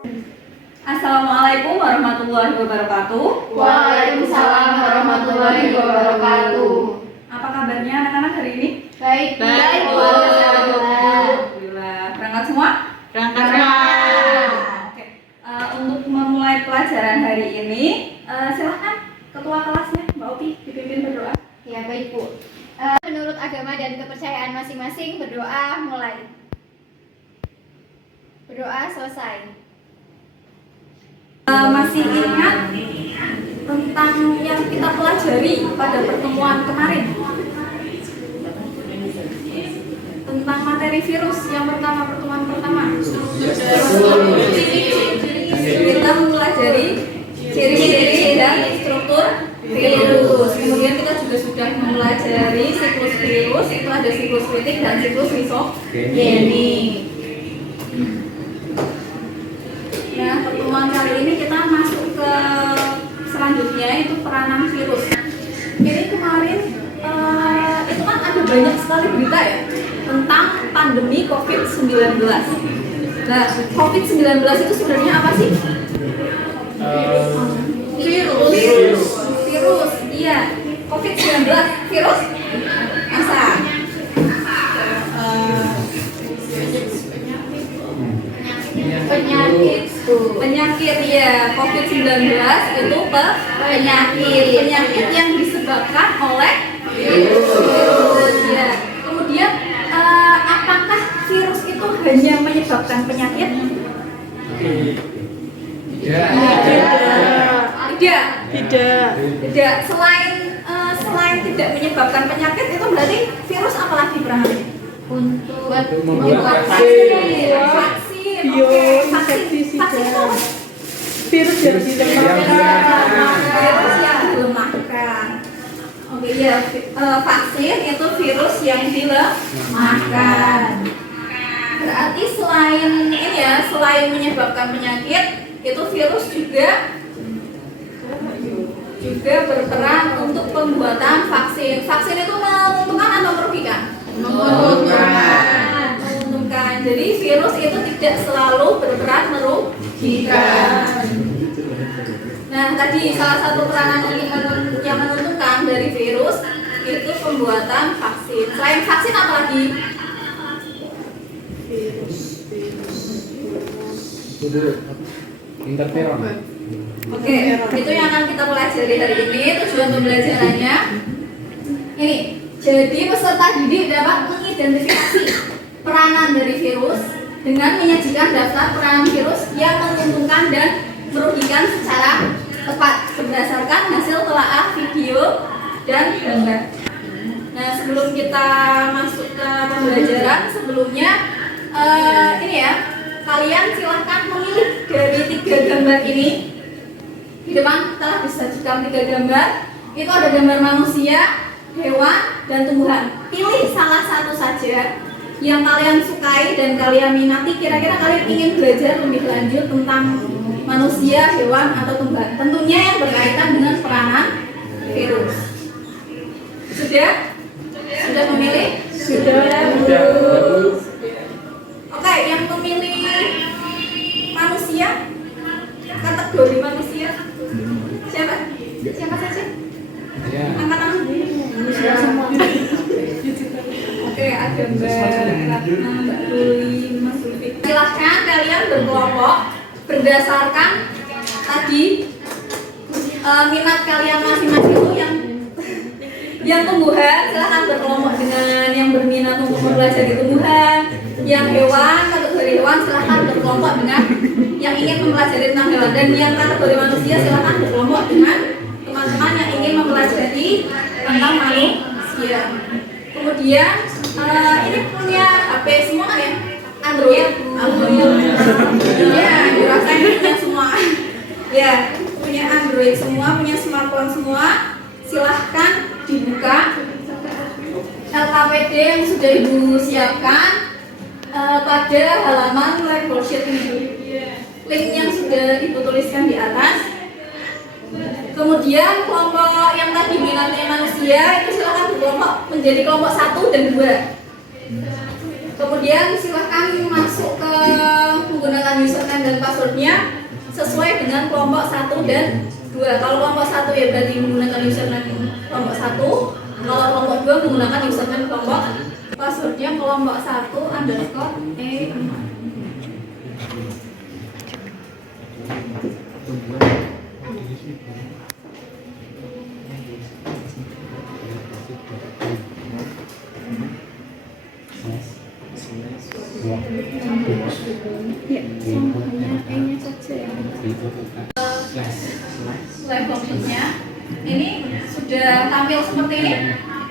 Assalamualaikum warahmatullahi wabarakatuh. Waalaikumsalam warahmatullahi wabarakatuh. Apa kabarnya anak-anak hari ini? Baik, Baik, Bu. Alhamdulillah. Berangkat semua? Berangkat. Oke. Untuk memulai pelajaran hari ini, silahkan ketua kelasnya Mbak Opi dipimpin berdoa. Ya, baik, Bu. Menurut agama dan kepercayaan masing-masing, berdoa mulai. Berdoa selesai. Masih ingat tentang yang kita pelajari pada pertemuan kemarin tentang materi virus yang pertemuan pertama. Kita mempelajari ciri-ciri dan struktur virus. Kemudian kita juga sudah mempelajari siklus virus. Itu ada siklus kritik dan siklus misogenik. Nah, pertemuan kali ini kita masuk ke selanjutnya, itu peranan virus. Ini kemarin itu kan ada banyak sekali berita ya tentang pandemi COVID-19. Nah, COVID-19 itu sebenarnya apa sih? Virus. Iya. COVID-19 virus. Masa? Penyakit ya, COVID-19 itu penyakit yang disebabkan oleh virus ya. Kemudian apakah virus itu hanya menyebabkan penyakit? Tidak. Selain tidak menyebabkan penyakit, itu berarti virus apa lagi berarti? Untuk membuat vaksin. Vaksin itu Virus yang dilemahkan. Virus yang dilemahkan. Oke ya, vaksin itu virus yang dilemahkan. Berarti selain ini ya, selain menyebabkan penyakit, itu virus juga berperan untuk pembuatan vaksin. Vaksin itu menguntungkan atau merugikan? Menguntungkan. Jadi virus itu tidak selalu berperan merugikan. Nah, tadi salah satu peranan yang menentukan dari virus itu pembuatan vaksin. Selain vaksin apa lagi? Interferon. Oke, itu yang akan kita pelajari hari ini. Tujuan pembelajarannya ini. Jadi peserta didik dapat mengidentifikasi peranan dari virus dengan menyajikan daftar peranan virus yang menguntungkan dan merugikan secara tepat berdasarkan hasil telaah video dan gambar. Nah, sebelum kita masuk ke pembelajaran, sebelumnya ini ya, kalian silahkan memilih dari 3 gambar ini. Di depan telah disajikan 3 gambar. Itu ada gambar manusia, hewan, dan tumbuhan. Pilih salah satu saja yang kalian sukai dan kalian minati. Kira-kira kalian ingin belajar lebih lanjut tentang manusia, hewan, atau tumbuhan. Tentunya yang berkaitan dengan peranan virus. Sudah? Sudah memilih? Sudah. Oke, yang memilih manusia, kategori manusia, siapa? Siapa saja? Angkat tangan. Manusia semua. Oke, ada Mbak Ratna, Mbak Luli, Mas Lutfi. Silahkan kalian berkelompok berdasarkan tadi minat kalian masing-masing itu yang tumbuhan, silahkan berkelompok dengan yang berminat untuk mempelajari tumbuhan. Yang hewan, kategori hewan, silahkan berkelompok dengan yang ingin mempelajari tentang hewan. Dan yang kategori manusia, silahkan berkelompok dengan teman-teman yang ingin mempelajari tentang manusia. Kemudian ini punya HP semua kan ya? Android. Ya, dirasain punya semua. Ya, punya Android semua, punya smartphone semua. Silahkan dibuka LKPD yang sudah Ibu siapkan pada halaman label sheet ini. Link yang sudah Ibu tuliskan di atas. Kemudian kelompok yang tadi minatnya manusia itu silahkan berkelompok menjadi kelompok 1 dan 2. Kemudian silahkan masuk ke menggunakan username dan password passwordnya sesuai dengan kelompok 1 dan 2. Kalau kelompok 1 ya berarti menggunakan username kelompok 1. Kalau kelompok 2 menggunakan username kelompok. Passwordnya kelompok 1_E4. Ya, hanya E-nya saja ya. Slide function-nya ini sudah tampil seperti ini.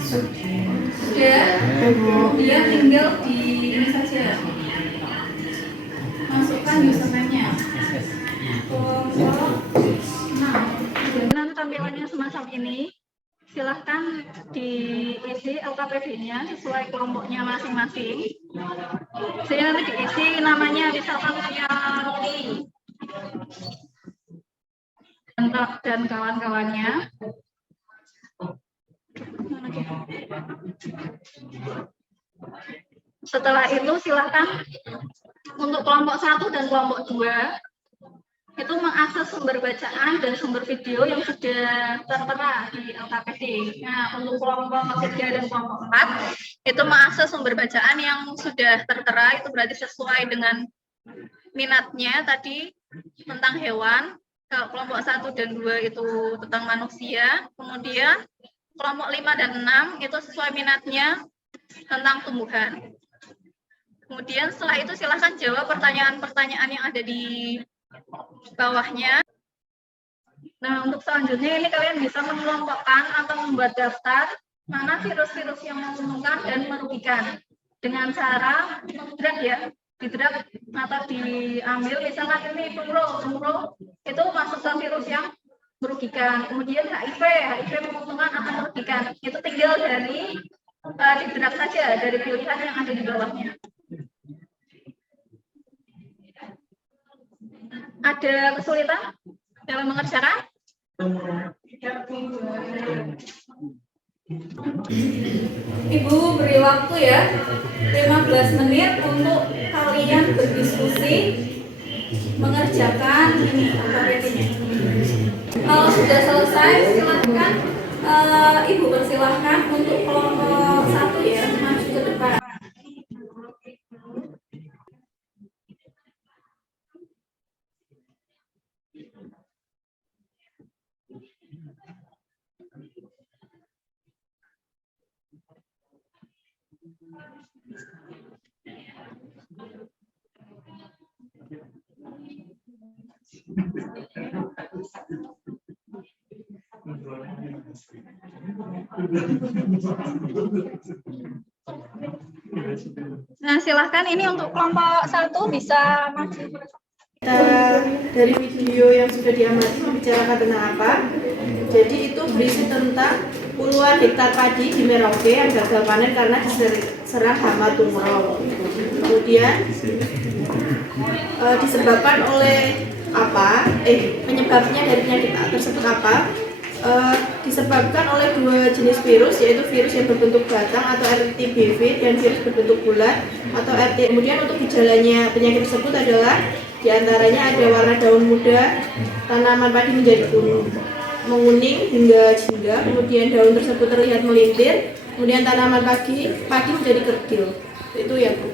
Sudah. Kemudian tinggal di ini saja. Masukkan username-nya. Nanti tampilannya semacam ini. Silahkan diisi LKPD-nya sesuai kelompoknya masing-masing. Jadi nanti diisi namanya misalkan punya Ruli dan kawan-kawannya. Setelah itu silahkan untuk kelompok 1 dan kelompok 2 itu mengakses sumber bacaan dan sumber video yang sudah tertera di LKPD. Nah, untuk kelompok 3 dan kelompok 4 itu mengakses sumber bacaan yang sudah tertera, itu berarti sesuai dengan minatnya tadi tentang hewan. Kalau kelompok 1 dan 2 itu tentang manusia. Kemudian kelompok 5 dan 6 itu sesuai minatnya tentang tumbuhan. Kemudian setelah itu silahkan jawab pertanyaan-pertanyaan yang ada di bawahnya. Nah, untuk selanjutnya ini kalian bisa mengelompokkan atau membuat daftar mana virus-virus yang menguntungkan dan merugikan dengan cara drag ya, di drag atau diambil. Misalkan ini tumro itu masukkan virus yang merugikan. Kemudian HIV menguntungkan atau merugikan. Itu tinggal dari di drag saja dari pilihan yang ada di bawahnya. Ada kesulitan dalam mengerjakan? Ibu beri waktu ya 15 menit untuk kalian berdiskusi mengerjakan ini LKPD-nya. Kalau sudah selesai silakan Ibu persilahkan untuk kelompok 1 ya maju ke depan. Nah, silahkan ini untuk kelompok 1 bisa maju. Dari video yang sudah diamati membicarakan tentang apa? Jadi itu berisi tentang puluhan hektar padi di Merauke yang gagal panen karena diserang hama tumorong. Kemudian disebabkan oleh apa? Penyebabnya dari penyakit tersebut apa? Disebabkan oleh 2 jenis virus, yaitu virus yang berbentuk batang atau RTBV dan virus berbentuk bulat atau RT. Kemudian untuk gejalanya penyakit tersebut adalah diantaranya ada warna daun muda, tanaman padi menjadi menguning hingga jingga, kemudian daun tersebut terlihat melintir, kemudian tanaman padi menjadi kerdil. Itu ya Bu.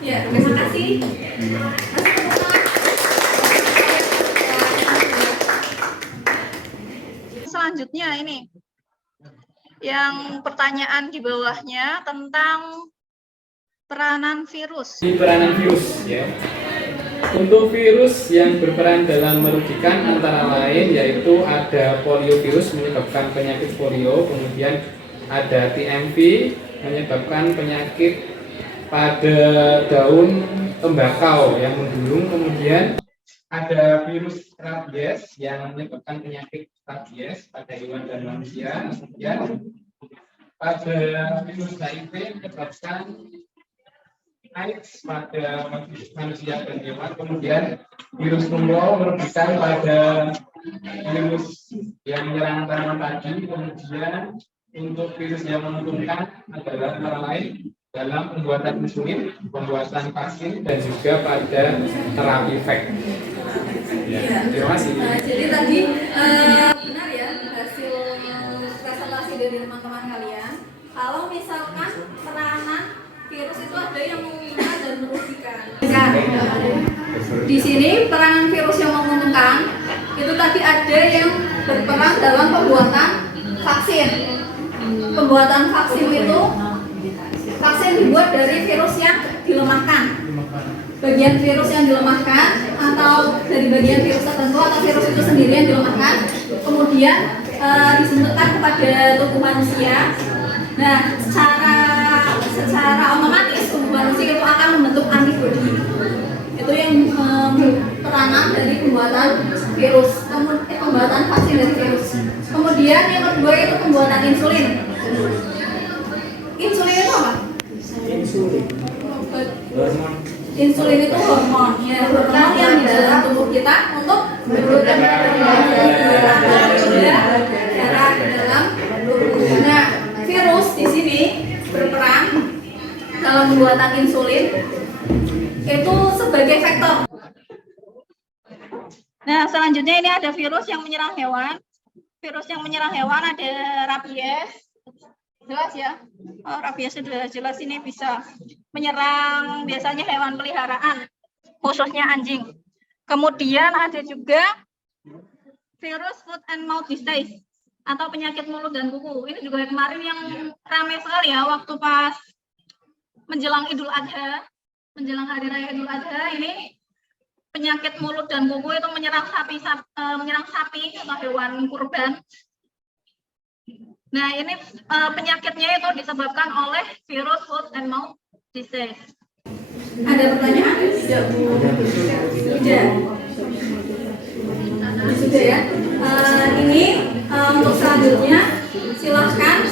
Ya, terima kasih. Selanjutnya ini yang pertanyaan di bawahnya tentang peranan virus. Di peranan virus ya. Untuk virus yang berperan dalam merugikan antara lain yaitu ada poliovirus menyebabkan penyakit polio, kemudian ada TMV menyebabkan penyakit pada daun tembakau yang mendulung, kemudian ada virus rabies yang menyebabkan penyakit rabies pada hewan dan manusia, kemudian pada virus HIV menyebabkan AIDS pada manusia dan hewan, kemudian virus tumor merugikan pada virus yang menyerang tanaman padi, kemudian untuk virus yang menguntungkan adalah antara lain dalam pembuatan insulin, pembuatan vaksin, dan juga pada terapi vax. Ya, terima kasih. Jadi tadi benar ya hasil presentasi dari teman-teman kalian. Kalau misalkan peranan virus itu ada yang menguntungkan dan merugikan. Di sini peranan virus yang menguntungkan itu tadi ada yang berperan dalam pembuatan vaksin. Pembuatan vaksin itu vaksin dibuat dari virus yang dilemahkan. Bagian virus yang dilemahkan atau dari bagian virus tertentu atau virus itu sendiri yang dilemahkan, kemudian disuntikkan kepada tubuh manusia. Nah, secara otomatis tubuh manusia itu akan membentuk antibodi. Itu yang peranan dari pembuatan virus, pembuatan vaksin dari virus. Kemudian yang kedua itu pembuatan insulin. Insulin itu apa? Insulin itu hormon, ya hormon yang di dalam tubuh kita untuk menurunkan darah di dalam tubuh. Nah, virus di sini berperan dalam pembuatan insulin itu sebagai vektor. Nah, selanjutnya ini ada virus yang menyerang hewan. Virus yang menyerang hewan ada rabies. Jelas ya? Oh, rabies sudah jelas, ini bisa menyerang biasanya hewan peliharaan, khususnya anjing. Kemudian ada juga virus foot and mouth disease atau penyakit mulut dan kuku. Ini juga kemarin yang ramai sekali ya waktu pas menjelang Idul Adha, menjelang hari raya Idul Adha, ini penyakit mulut dan kuku itu menyerang sapi atau hewan kurban. Nah, ini penyakitnya itu disebabkan oleh virus foot and mouth disease. Ada pertanyaan? Tidak, Bu. Tidak. Sudah ya. Ini untuk selanjutnya silahkan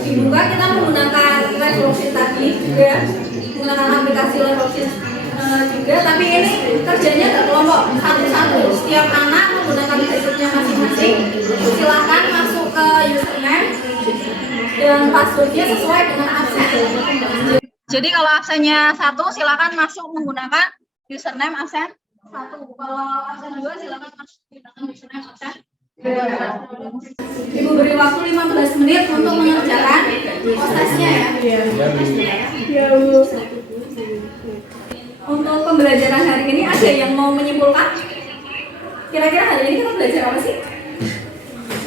dibuka. Kita menggunakan Levroxin tadi juga, menggunakan aplikasi Levroxin juga. Tapi ini kerjanya nggak kelompok, satu-satu. Setiap anak menggunakan gadgetnya masing-masing. Silahkan masuk ke username dan passwordnya sesuai dengan absen. Jadi kalau absennya 1 silakan masuk menggunakan username absen 1. Kalau absen 2 silakan masuk menggunakan username absen 2. Ibu beri waktu 15 menit untuk mengerjakan prosesnya ya. Untuk pembelajaran hari ini ada yang mau menyimpulkan? Kira-kira hari ini kita belajar apa sih?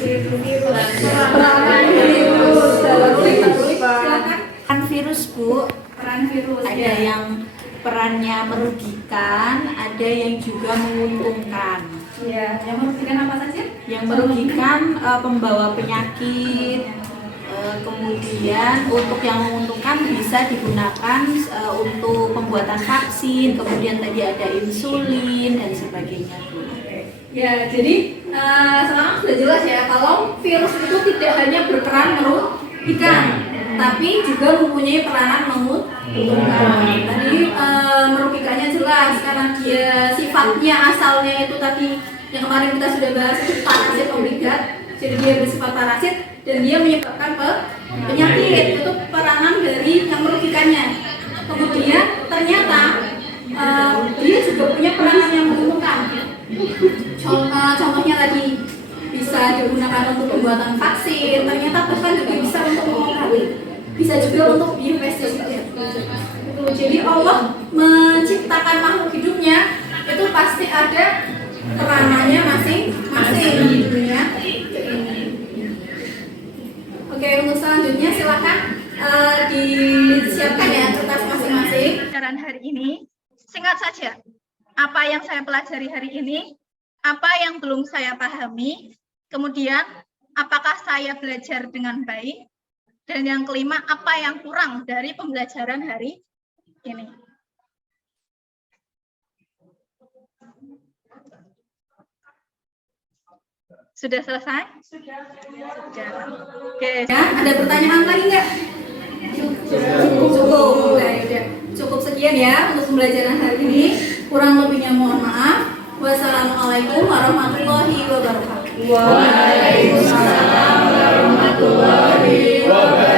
Peranan virus dalam Peran virus, Bu. peran virus Ada ya. yang perannya merugikan, ada yang juga menguntungkan. Ya, yang merugikan apa saja? Yang merugikan pembawa penyakit, kemudian untuk yang menguntungkan bisa digunakan untuk pembuatan vaksin, kemudian tadi ada insulin dan sebagainya, Bu. Ya, jadi sekarang sudah jelas ya kalau virus itu tidak hanya berperan merugikan, tapi juga mempunyai peranan menguntungkan. Tadi merugikannya jelas karena dia sifatnya asalnya itu tadi yang kemarin kita sudah bahas itu parasit obligat. Jadi dia bersifat parasit dan dia menyebabkan penyakit, itu peranan dari yang merugikannya. Kemudian ternyata dia juga punya peranan yang menguntungkan. Contohnya tadi bisa digunakan untuk pembuatan vaksin, ternyata bahkan juga bisa untuk mengobati, bisa juga untuk biopestisida. Jadi Allah menciptakan makhluk hidupnya itu pasti ada peranannya masing-masing gitu ya. Oke, untuk selanjutnya silakan disiapkan ya kertas masing-masing. Pelajaran hari ini singkat saja. Apa yang saya pelajari hari ini, apa yang belum saya pahami, kemudian apakah saya belajar dengan baik, dan yang kelima, apa yang kurang dari pembelajaran hari ini. Sudah selesai? Sudah. Oke. Ya, ada pertanyaan lagi nggak? Cukup. Cukup sekian ya untuk pembelajaran hari ini. Kurang lebihnya mohon maaf. Wassalamualaikum warahmatullahi wabarakatuh. Waalaikumsalam warahmatullahi wabarakatuh.